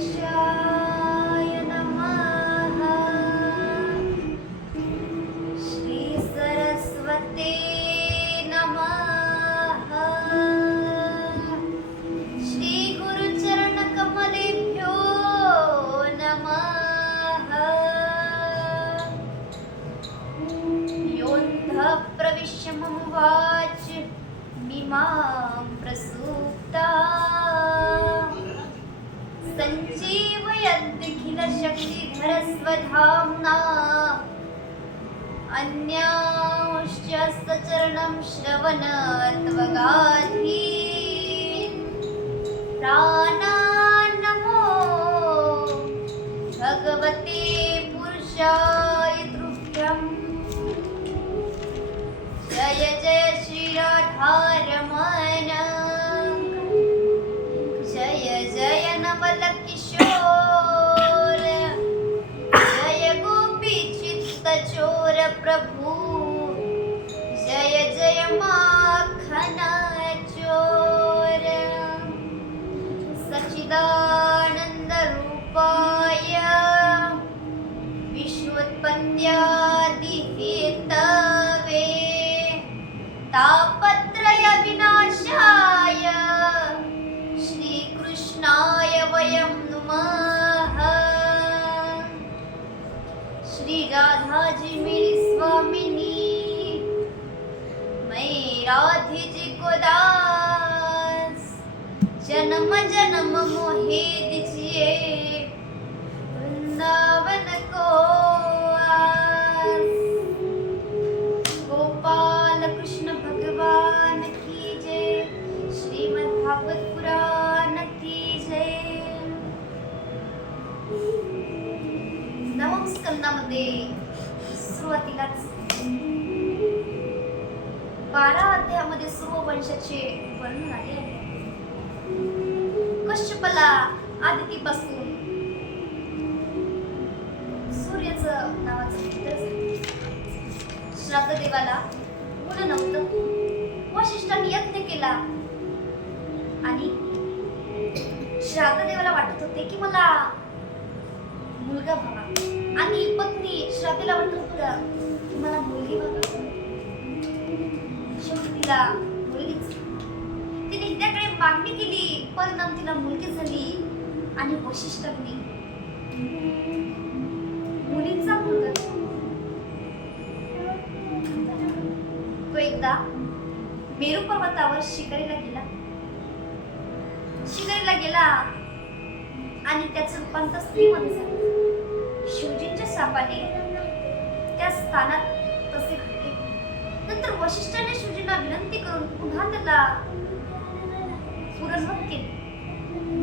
गणेशाय नमः. श्री सरस्वते नमः. श्री गुरुचरणकमलेभ्यो नमः. योऽन्धः प्रविश्य मम वाच मिमां प्रसूप्ता सञ्जीवयत्यखिलशक्तिधरस्वधाम्ना अन्यांश्च सचरणं श्रवणत्वगाधि प्राणान्नमो भगवते पुरुषाय तुभ्यं. जय जय श्री राधारमण. जय जय नवल किशोर. जय गोपी चित्त चोर प्रभु. जय जय माखन चोर. सच्चिदानंद रूपाय विश्वोत्पत्त्यादि हेतवे तापत्रय विनाशाय श्रीकृष्णाय वयं नमः. श्री राधा जी मेरी स्वामिनी, मैं राधे जी को दास. जन्म जन्म मोहे दीजिए वृंदावन को आस. गोपाल कृष्ण भगवान की जय. श्रीमद् भागवत पुराण की जय. नवम स्कंदामध्ये सुरुवातीलाच 12 अध्यायामध्ये सूर्यवंशाचे वर्णन आले आहे. कश्यपला आदितीपासून सूर्याचं नावाचं पुत्र श्राद्ध देवाला मुलं नव्हतं. वशिष्ठांनी यज्ञ केला आणि श्राद्ध देवाला वाटत होते की मला मुलगा व्हावा, आणि पत्नी श्राद्धेला वाटत होतं की मला मुलगी व्हावी. शेवटी तिला मुलगीच. तिने त्याकडे मागणी केली, परिणाम तिला मुलगी झाली. आणि वशिष्ठांनी मुलींचा मुलगा तो एकदा मेरू पर्वतावर शिकारीला गेला आणि त्याचं रूपांतर स्त्रीमध्ये झालं. शिवजींच्या शापाने त्या स्थानात तसे घडले. नंतर वशिष्ठाने शिवजींना विनंती करून पुन्हा त्याला पुनर्वत केले.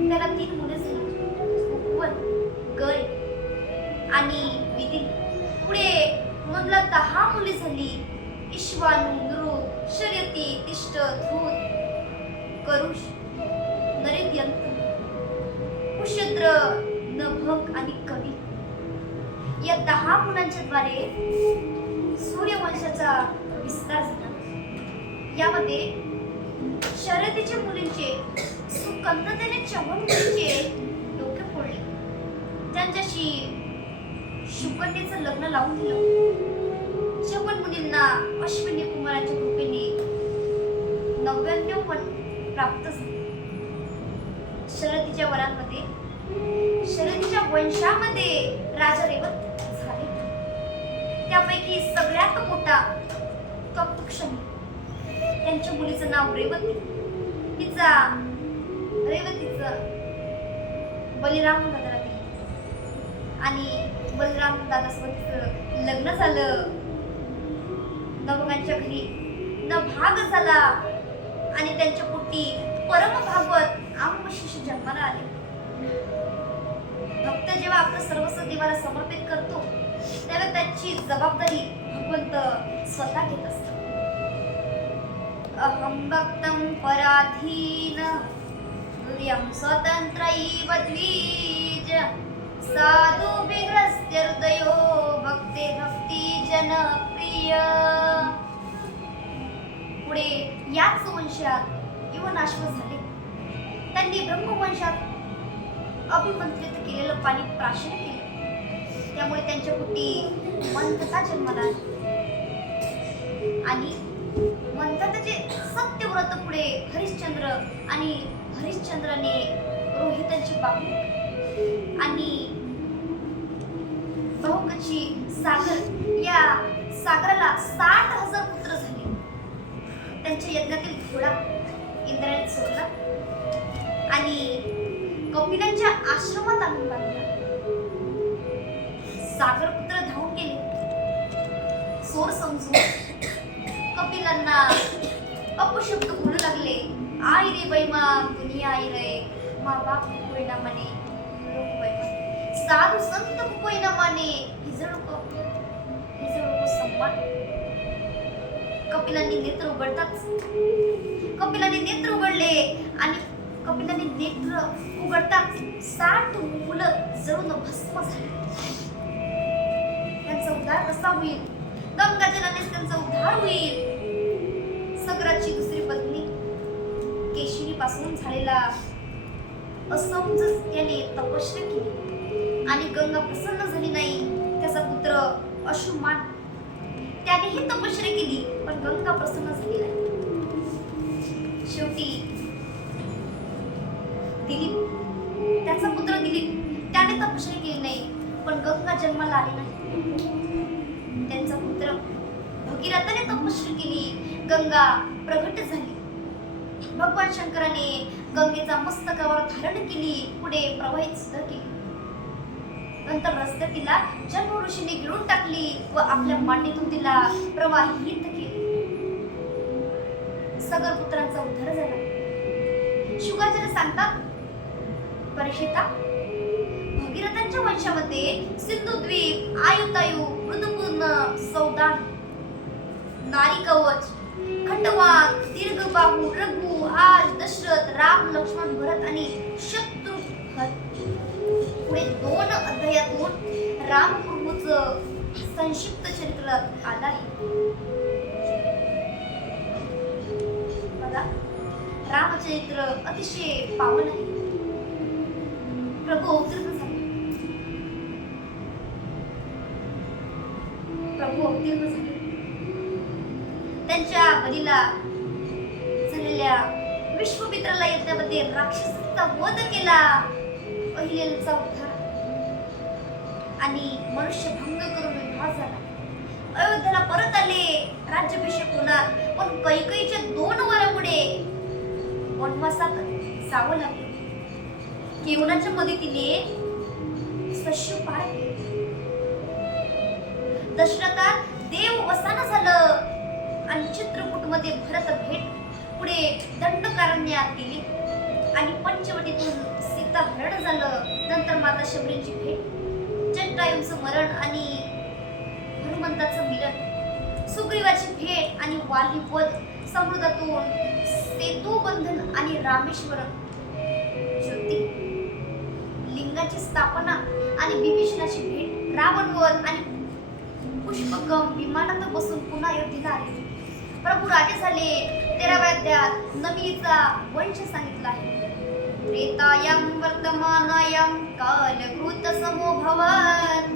त्याला 3 मुले झाली, उपवन, गय आणि विधी. पुढे मधला 10 मुली झाली. इश्वानु, नृ, शर्यती, तिष्ठ, धूत, करुष, नरेद्यंत, कुशद्र, नभक आणि कवी. या 10 मुलांच्या द्वारे सूर्यवंशाचा विस्तार झाला. यामध्ये शर्यतीच्या मुलींचे सुकन्नतेने 54 मुलींचे डोके फोडले. त्यांच्याशी शुकन्येचं लग्न लावून दिलं. 56 मुलींना अश्विनी कुमारांच्या कृपेने 99 वन प्राप्त झाले. शर्यतीच्या वरांमध्ये शर्यतीच्या वंशामध्ये राजा रेवत झाले. त्यापैकी सगळ्यात मोठा कपुक्षणी. त्यांच्या मुलीचं नाव रेवती. रेवतीचं बलिराम दादाला दिलं आणि बलराम दादासोबत लग्न झालं. नवगांच्या घरी भाग झाला आणि त्यांच्या पोटी परम भागवत आमशिष जन्माला आले. भक्त जेव्हा आपलं सर्वस्व देवाला समर्पित करतो तेव्हा त्याची जबाबदारी भगवंत स्वतः घेत असतात. अहं भक्तं पराधीन हृदयं स्वतंत्रैव द्विज साधु विग्रस्य हृदयो भक्ते भक्ती जनप्रिय. पुढे याच वंशात युवनाश्व झाले. त्यांनी ब्रह्मवंशात अभिमंत्रित केलेलं पाणी प्राशन केलं. त्यामुळे त्यांच्या पोटी मंथता जन्माला आली. आणि मंथताचे सत्यव्रत पुढे हरिश्चंद्र आणि हरिश्चंद्राने रोहिताची बाहू आणि बहुकची सागर या सागराला 60,000 पुत्र झाले. त्यांच्या यज्ञातील घोडा इंद्राने सोडला आणि कपिलांच्या आश्रमात आणून बांधला. सागर पुत्र धावून गेले. सोर समजून कपिलांना अपशब्द बोलू लागले. आई रे बैमा दुनिया आई रे मा बाप कोयना माने लोक बैमा साधू संत कोयना माने हिजळको सम्मान. कपिलांनी नेत्र उघडले आणि कपिलांनी नेत्र उघडताच 60 मुलं जळून भस्म झाली. त्यांचा उद्धार कसा होईल? गंगाजलानेच त्यांचा उद्धार होईल. सगराची दुसरी पत्नी केशिनी पासून झालेला असंज याने तपश्चर्या केली आणि गंगा प्रसन्न झाली नाही. त्याचा पुत्र अशुमान त्यानेही तपश्चर्या केली पण गंगा प्रसन्न झाली नाही. शेवटी दिलीप त्याचा पुत्र दिलीप त्याने तपश्चर्या केली नाही पण गंगा जन्माला आली नाही. त्यांचा पुत्र भगीरथाने तपश्चर्या केली, गंगा प्रगट झाली. भगवान शंकराने गंगेचा मस्तकावर धारण केली, पुढे प्रवाहित सुद्धा केली. नंतर रस्त्यात तिला जन्म ऋषीने गिळून टाकली व आपल्या मांडीतून तिला प्रवाहित केली. सगर पुत्रांचा उद्धार झाला. शुकाचार्य सांगतात, परीक्षिता, भगीरथांच्या वंशामध्ये सिंधुद्वीप, आयुतायु, मृदुपूर्ण, सौदान, नारी कवच, खंडवान, दीर्घबाहू, रघु, आज, दशरथ, राम, लक्ष्मण, भरत आणि शत्रुघ्न. पुढे 2 अध्यायातून रामप्रभूचं संक्षिप्त चरित्र आलं आहे. बघा, रामचरित्र अतिशय पावन आहे. प्रभू अवतीर्ण झाले. त्यांच्या बलीला झालेल्या विश्वमित्राला यज्ञामध्ये राक्षसाचा वध केला. अहिल्याचा उद्धार आणि मनुष्य भंग करून विवाह झाला. अयोध्येला परत आले, राज्याभिषेक होणार. पण कैकेयीच्या 2 वरामुळे वनवासात जावं लागलं. केवनाच्या मदतीने सश्य पार केले. दशरथात देव वसाना झालं आणि चित्रकूटमध्ये भरत भेट. पुढे दंडकारण्यात गेली आणि पंचवटीतून सीता हरण झालं. नंतर माता शबरीची भेट, जटायूचं मरण आणि हनुमंताचं मिलन, सुग्रीवाची भेट आणि वाली वध, समुद्रातून सेतू बंधन आणि रामेश्वरम, ज्योती लिंगाची स्थापना आणि विभीषणाची भेट, रावण वध आणि पुष्पकम विमानात बसून पुन्हा अयोध्येला आले. प्रभू राजे झाले. 13व्या अध्यायात नमीचा वंश सांगितला आहे. त्रेतायां वर्तमानायां कालकृत समोभवन्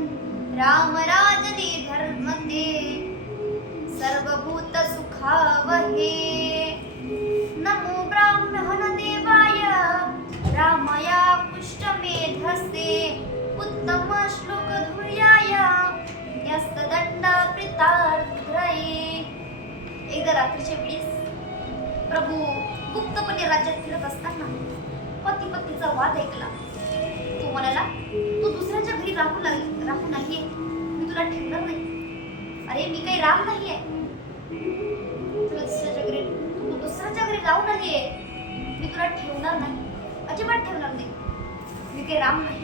रामराजने धर्मते सर्वभूत सुखावहे. नमो ब्राह्मण देवाय रामाया पुष्टमेधस्ते उत्तम श्लोक धुर्याय यस्तदंड प्रीतार्द्रये. एकदा रात्रीच्या वेळेस प्रभू गुप्तपणे राज्यात फिरत असताना पती पत्नीचा वाद ऐकला. तो म्हणाला, तू दुसऱ्याच्या घरी राहू नाहीये, मी तुला ठेवणार नाही. अरे मी काही राम नाहीये, तू दुसऱ्याच्या घरी राहू नाहीये, मी तुला ठेवणार नाही, अजिबात ठेवणार नाही, मी काही राम नाही.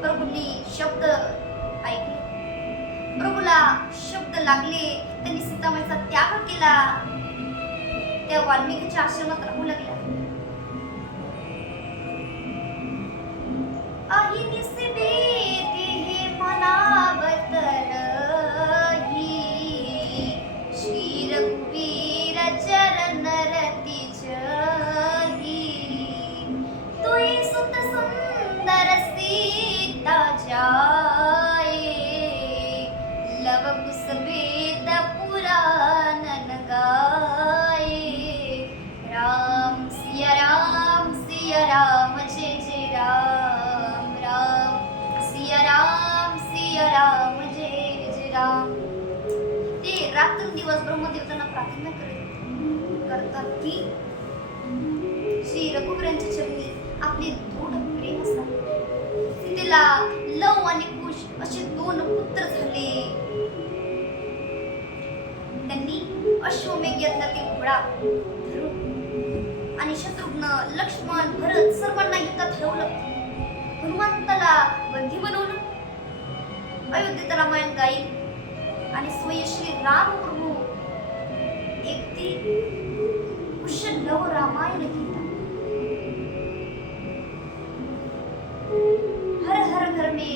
प्रभूंनी शब्द ऐकले, प्रभूला शब्द लागले. त्यांनी सीतामाईचा त्याग केला. त्या वाल्मिकीच्या आश्रमात राहू लागल्या. अहिनिसी बेटी हे मनावत रही, श्री रघुवीर चरण रती जही. तुई सुत सुंदर रघुवीरांच्या चरणी आपले दृढ प्रेम असावे. सीतेला लव आणि कुश असे 2 पुत्र झाले. त्यांनी अश्वमेध यज्ञातील घोडा धरून आणि शत्रुघ्न, लक्ष्मण, भरत सर्वांना युद्धात हरवलं. हनुमंताला बंदी बनवलं. अयोध्येत रामायण गाईल आणि स्वयश्री राम प्रभू एकती कुशल रामायण गीता. हर हर घर में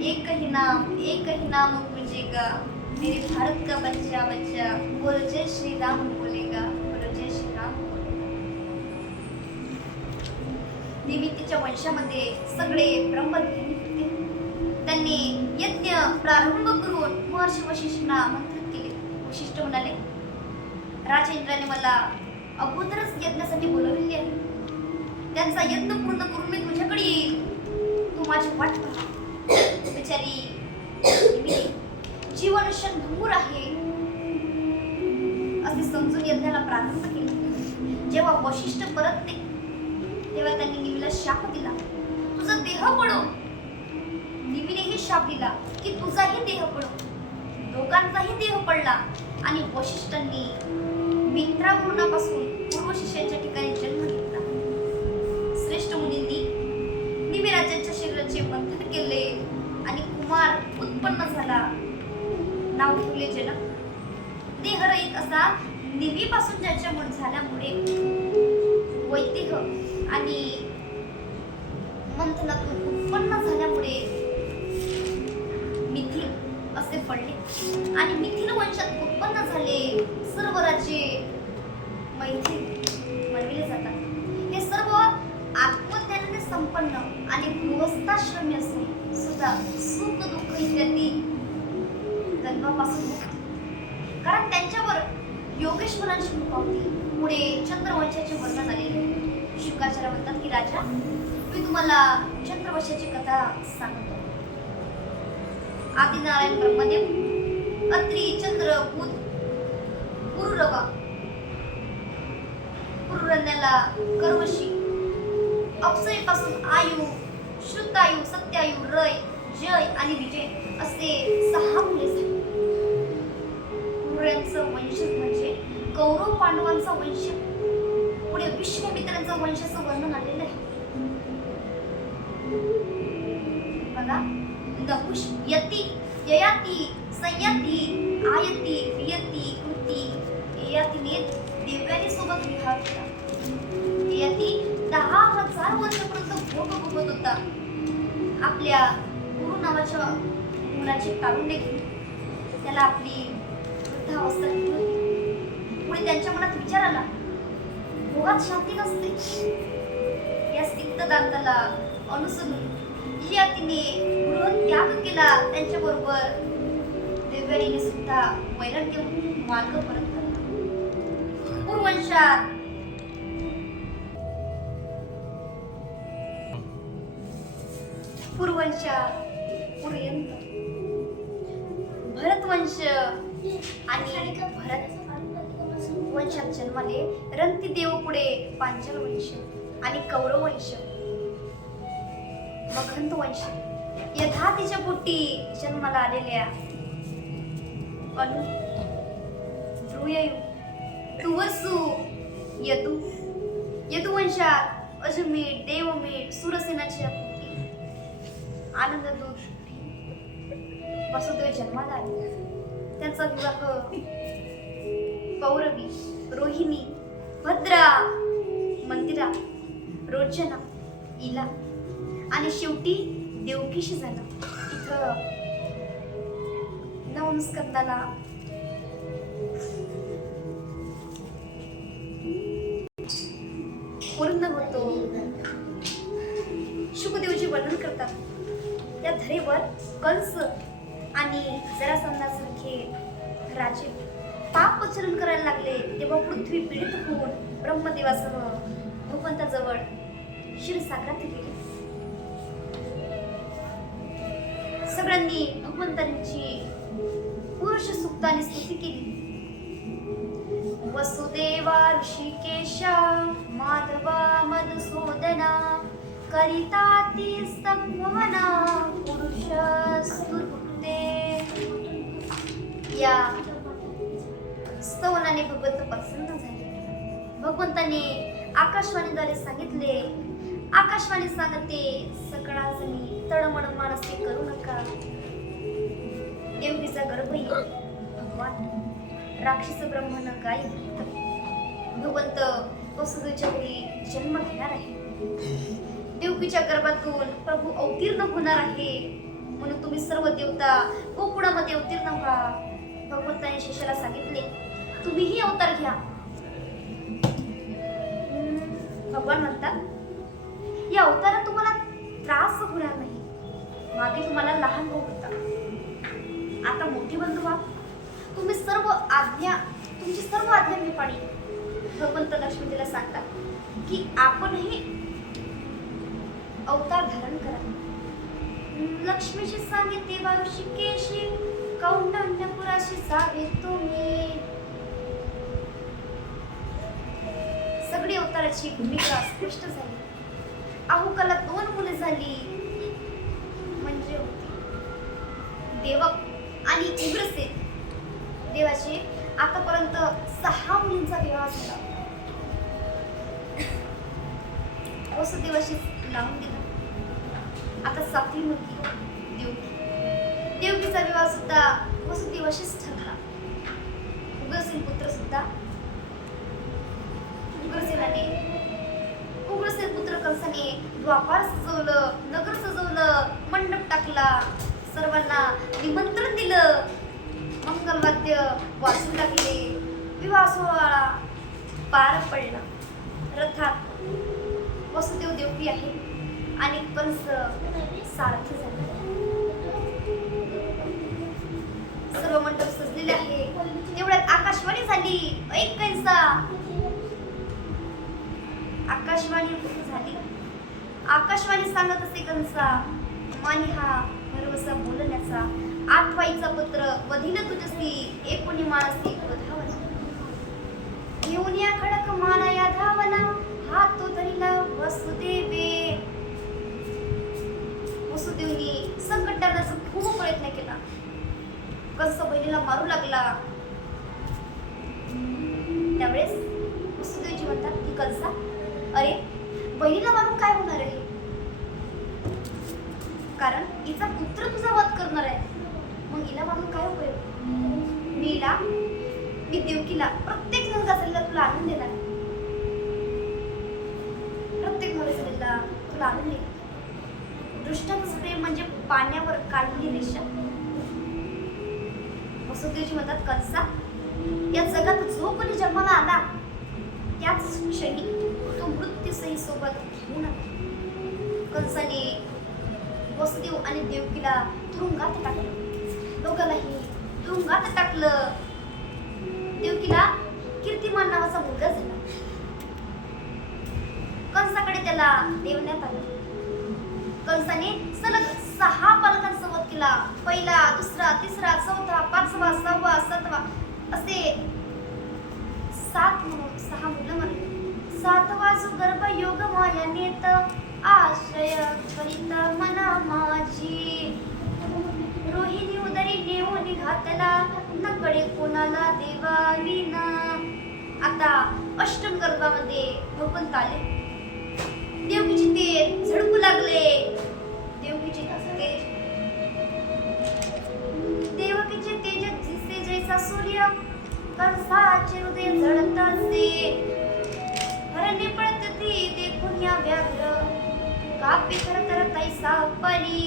एक ही नाम गुंजेगा. मेरे भारत का बच्चा बच्चा बोलो जय श्री राम बोलेगा, बोलो जय श्री राम बोलेगा. निमित्तीच्या वंशामध्ये सगळे ब्रह्मज्ञानी होते. त्यांनी यज्ञ प्रारंभ करून महर्षी वशिष्ठांना आमंत्रित केले. वशिष्ठ म्हणाले, राजेंद्राने मला अगोदरच यज्ञासाठी बोलवलेले आहे. त्यांचा यज्ञ पूर्ण करून मी तुझ्याकडे येईल. तू माझी वाट पहा. बिचारी जीवन क्षणभंगूर आहे असे समजून यज्ञाला प्रारंभ केले. जेव्हा वशिष्ठ परतले तेव्हा त्यांनी निमीला शाप दिला, तुझा देह पडो. निमीनेही शाप दिला की तुझाही देह पडो. दोघांचाही देह पडला आणि वशिष्ठांनी मित्रापूर्णापासून पूर्व शिष्यांच्या ठिकाणी जन्म घेतला. श्रेष्ठ मुनींनी निमी राजांच्या शरीराचे मंथन केले आणि कुमार उत्पन्न झाला. नाव ठेवले जनक. देहरहित असा निमीपासून जन्म झाल्यामुळे वैदेह आणि मंथनातून उत्पन्न झाल्यामुळे मिथिल असे पडले आणि मिथिल वंशात उत्पन्न झाले सर्व राज्ये मैथिल म्हणविले जातात. हे सर्व आत्मज्ञानाने संपन्न आणि गृहस्थाश्रमी असून सुद्धा सुख दुःख इत्यादी द्वंद्वापासून मुक्त. कारण त्यांच्यावर योगेश्वरांची कृपा होती. पुढे चंद्रवंशाचे वर्णन आलेले. शुकाचार्य म्हणतात की राजा, मी तुम्हाला चंद्रवंशाची कथा सांगतो. आदिनारायण ब्रह्मदेव, अत्री, चंद्र, बुध, पुरुरवा, पुरुरण्याला गर्वशी, अप्सरेपासून आयु, श्रुतायु, सत्यायु, रय, जय आणि विजय असे 6 मुले झाली. पुरुरयांचं वंशज म्हणजे कौरव पांडवांचा वंश. पुढे विश्वामित्रांचा वंशाचं वर्णन आलेलं आहे. बघा, नहुष, यती, ययाती, संयती, आयती, वियती, कृती. ययातीने दिव्याने सोबत विवाह केला. ययाती 10,000 वर्षापर्यंत भोग भोगत होता. आपल्या गुरु नावाच्या मुलाची काढून घेतली. त्याला आपली वृद्धावस्था दिली होती. पुढे त्यांच्या मनात विचार आला, भोगात शांती नसते. या सिद्धदांताला अनुसरून ययातीने गृहत्याग केला. त्यांच्याबरोबर देवयानीने सुद्धा वैराग्य मार्ग परत करला. पूर्ववंशात पर्यंत भरतवंश आणि भरत वंशात जन्माले. रंतिदेव पुढे पांचाल वंश आणि कौरव वंश, मगध वंश. यथातीच्या पोटी जन्माला आलेल्या अनु, ध्रुययु, तुवसु, यदुवंशात अजमेर, देवमेर, सुरसेनाच्या पोटी आनंददूत वसुदेव जन्माला आले. त्यांचा विवाह पौरवी, रोहिणी, भद्रा, मंदिरा, रोचना, इला आणि शेवटी देवकीशी झाला. इथं नवस्कंदाला पूर्ण होतो. शुकदेवजी वर्णन करतात, त्या धरेवर कंस आणि जरासंधासारखे राजे पापचरण करायला लागले. तेव्हा पृथ्वी पीडित होऊन ब्रह्मदेवासह भगवंताजवळ क्षीरसागरात गेले. सगळ्यांनी भगवंतांची पुरुष सुक्ताने स्तुती केली. वसुदेवा ऋषिकेशा माधवा मधुसूदना करिताती संभवना पुरुषस्तुते. या स्तवनाने भगवंत प्रसन्न झाले. भगवंताने आकाशवाणीद्वारे सांगितले, आकाशवाणी सांगते सकाळाजणी तडमड मानसे करू नका. देवकीचा गर्भ येईल. भगवान राक्षस ब्रह्मन काय भगवंत वसुदेवच्या घरी जन्म घेणार आहे. देवकीच्या गर्भातून प्रभू अवतीर्ण होणार आहे. म्हणून तुम्ही सर्व देवता गोकुळामध्ये अवतीर्ण व्हा. भगवंताने शिष्याला सांगितले, तुम्हीही अवतार घ्या. भगवान म्हणतात, या अवतारात तुम्हाला त्रास होणार नाही. मागे तुम्हाला लहान भाऊ होता, आता मोठी बंधू व्हा. तुमची सर्व आज्ञा मी पाळी. भगवंत लक्ष्मीला सांगतात की आपणही अवतार धारण करा. लक्ष्मीशी सांगितले ऋषिकेशी कौंडण्यपुराशी जावे तुम्ही. सगळी अवताराची भूमिका स्पष्ट झाली. आहुकाला 2 मुले झाली, म्हणजे होती देवक आणि उग्रसेन. देवाचे आतापर्यंत 6 मुलींचा विवाह झाला. वसुदेवाशी लावून दिला. आता 7वी मुलगी देवकी. देवकीचा विवाह सुद्धा वसुदेवाशीच ठरला. उग्रसेन पुत्र सुद्धा उग्रसेन पुत्र कंसाने द्वापार सजवलं, नगर सजवलं, मंडप टाकला, सर्वांना निमंत्रण दिलं, मंगलवाद्य वाजू लागले. विवाह सोहळा पार पडला. रथात वसुदेव देवकी आहे आणि कंस सारथी झाले. सर्व मंडप सजलेले आहे. तेवढ्यात आकाशवाणी झाली. ऐक कंसा. आकाशवाणी झाली. आकाशवाणी सांगत असे कंसा, मानी हा भरवसा बोलण्याचा. 8वाईचा पत्र वधील तुझसी एकुणी मानसी वधावला. घेऊन या खडक माना या धावला. हात तो धरिला वसुदेवे. वसुदेवनी संकट टाळण्याचा खूप प्रयत्न केला. कंस बहिणीला मारू लागला. त्यावेळेस वसुदेवजी म्हणतात की कंसा, अरे बहिणीला मारून काय होणार आहे? कारण हिचा पुत्र तुझा वध करणार आहे. मग हिला मारून काय उपयोग? मी देवकीला प्रत्येक नंदासरीला तुला आणून देणार. प्रत्येक नंदासरीला तुला आणून देणार. दृष्टांतच प्रेम म्हणजे पाण्यावर काढलेली रेषा. वसुदेवजी म्हणतात, कंसा, या जगात जो कोणी जन्माला आला त्याच क्षणी तो मृत्यूसही सोबत घेऊन आला. कंसाने वसुदेव आणि देवकीला तुरुंगात टाकलं. दोघांनाही तुरुंगात टाकलं. देवकीला कीर्तिमान नावाचा मुलगा झाला. कंसाकडे त्याला देवण्यात आलं. कंसाने सलग 6 पालकांचा वध केला. पहिला, दुसरा, तिसरा, चौथा, 5वा, 6वा, 7वा असे 6 मुलं मरली. 7वा जो गर्भ योग माया नेत आश्रय करीत मना माझी. रोहिणी उदरी नेऊन घातला नकडे कोणाला देवाविना. आता अष्टम गर्भामध्ये भगवंत आले. देवकीचे तेज झळकू लागले. देवकीचे तेज दिसे जैसा सूर्य. कंसाचे हृदय जळत असे. हरणे पळतती देखून या व्याघ्र. कापी थरथर तैसा परी.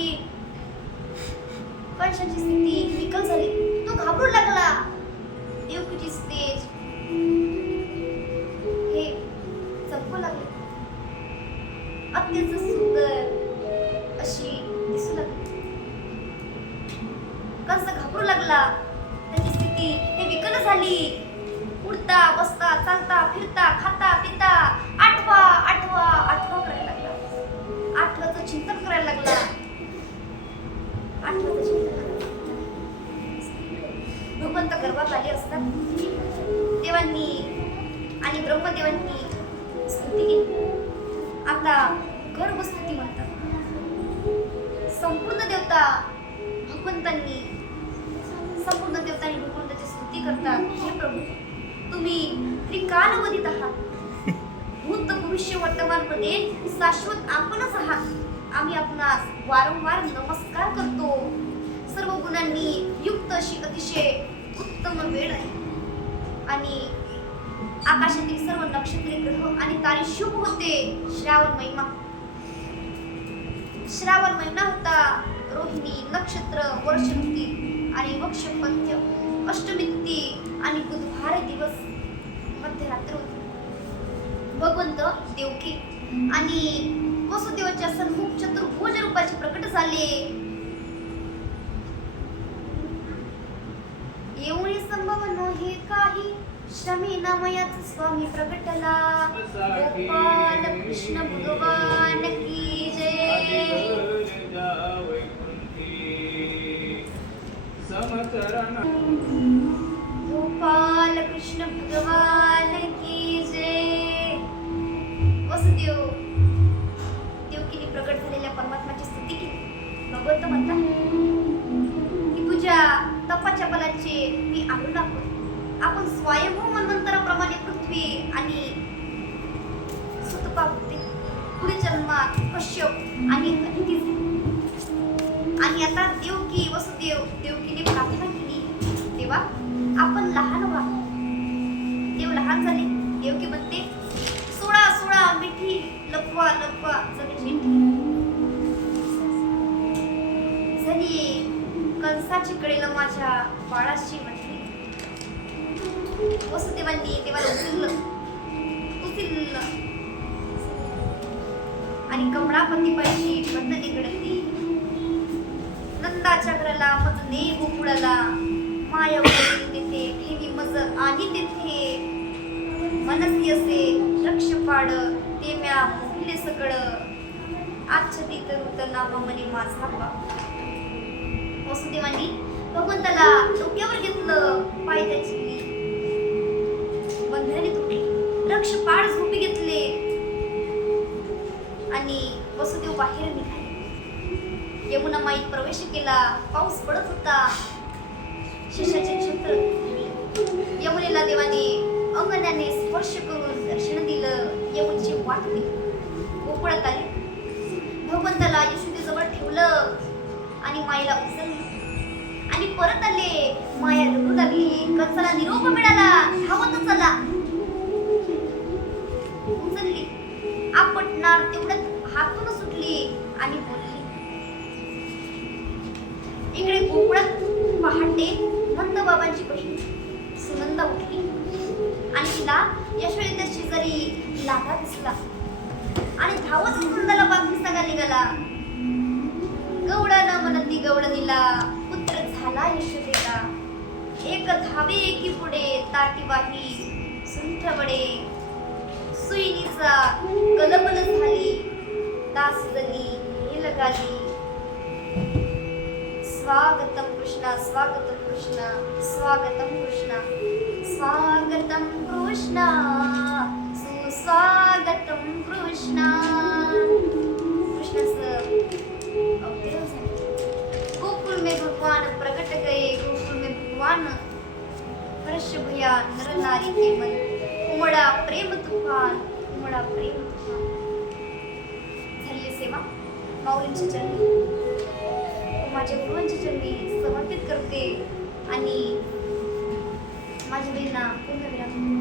कंसाची स्थिती विकल झाली. तो घाबरू लागला. देवकीची तेज हे चमकू लागले. अत्यंत सुंदर अशी दिसू लागली. कंस घाबरू लागला. त्याची स्थिती हे विकल झाली. उडता, बसता, चालता, फिरता, खाता, पिता आठवा करायला लागला. 8वाचं चिंतन करायला लागला. 8वाचं चिंतन. भगवंत गर्भात आले असतात देवांनी आणि ब्रह्मदेवांनी स्तुती केली. आता गर्भस्तुती म्हणतात. संपूर्ण देवता भगवंतांनी भगवंताची स्तुती करतात. हे प्रभू, तुम्ही त्रिकालवधीत आहात. भूत भविष्य वर्तमान मध्ये शाश्वत आपणच आहात. आम्ही आपणास वारंवार नमस्कार करतो. सर्व गुणांनी युक्त अशी अतिशय उत्तम वेळ आहे आणि आकाशातील सर्व नक्षत्रे ग्रह आणि तारे शुभ होते. श्रावण महिना होता. रोहिणी नक्षत्र, वर्ष ऋती आणि वक्षपंथ्य, अष्टमी तिथी आणि बुधवार दिवस, मध्यरात्र होती. भगवंत देवकी आणि वसुदेवाच्या सन्मुख चतुर्भुज रूपाचे प्रकट झाले. एवढी संभव नव्हे काही, श्रमी नामयाचा स्वामी प्रकटला. गोपाल कृष्ण भगवान की जय. गोपाल कृष्ण भगवान की जय. वसुदेव देवकीने प्रकट झालेल्या परमात्माची स्तुती केली. भगवंत म्हणतात की तुझ्या तपाच्या बलाचे मी आलो आहोत. आपण स्वयंभू मन्वंतराप्रमाणे पृथ्वी आणि सुतपा होते. पुढे जन्मात कश्यप आणि अदिती आणि आता देवकी वसुदेव देवकीने प्रार्थना केली, देवा आपण लहान व्हा. देव लहान झाले. देवकी म्हणते, सोळा सोळा मिठी लपवा लपवा जगची झाली. कंसाची कडेला माझ्या बाळाशी म्हटली. वसुदेवांनी देवाला उचललं आणि कमळापतीपाशी बंधने घडली. नंदाच्या घराला मज ने गोकुळाला, माया तेथे ठेवी मज आणि तेथे मनसी असे रक्षपाड ते म्या मोहिले सकळ आच्छदित ऋत नाम मने माझा बाप. वसुदेवांनी भगवंताला डोक्यावर घेतलं. पाय त्याची बंधने तुटली. रक्षपाड झोपी घेतले आणि वसुदेव बाहेर निघाले. यमुना माईत प्रवेश केला. पाऊस पडत होता. शेषाचे छत्र यमुनेला देवाने अंगणाने स्पर्श करून दर्शन दिलं. यमुनेची वाट दिली. गोकुळात आले. भगवंताला यशोदेजवळ ठेवलं आणि माईला उचललं आणि परत आले. माया रडू लागली. कंसाला निरोप मिळाला. धावत चला. उचलली. आपटणार तेवढ्यात हातून सुटली आणि बोलली. इकडे गोकुळात पहाटे नंदबाबांची बहीण सुनंदा उठली आणि तिला यशोदेच्या शेजारी लाटा दिसला आणि धावत सुनंदाला बातमी सांगायला निघाला. गवळानं म्हणती गवळणीला पुत्र झाला यशोदेला. एक धावे एकी पुढे ताटीवाही सुंठवडे. सुईनीचा गलबल झाली. दासजनी हे लगाली. स्वागतम कृष्णा स्वागतम कृष्णा स्वागतम कृष्णा स्वागतम कृष्णा सुस्वागतम कृष्णा. कृष्णाचं अवतरण झाले. गोकुल में भगवान प्रकट गए. गोकुल में भगवान हर्ष भया नर नारी के मन. उमड़ा प्रेम तुफान उमड़ा प्रेम तुफान. झालेली सेवा माऊलींच्या चरणी माझ्या गुरुवांच्या चरणी समर्पित करते आणि माझ्या बहिणींना पूर्ण विराम.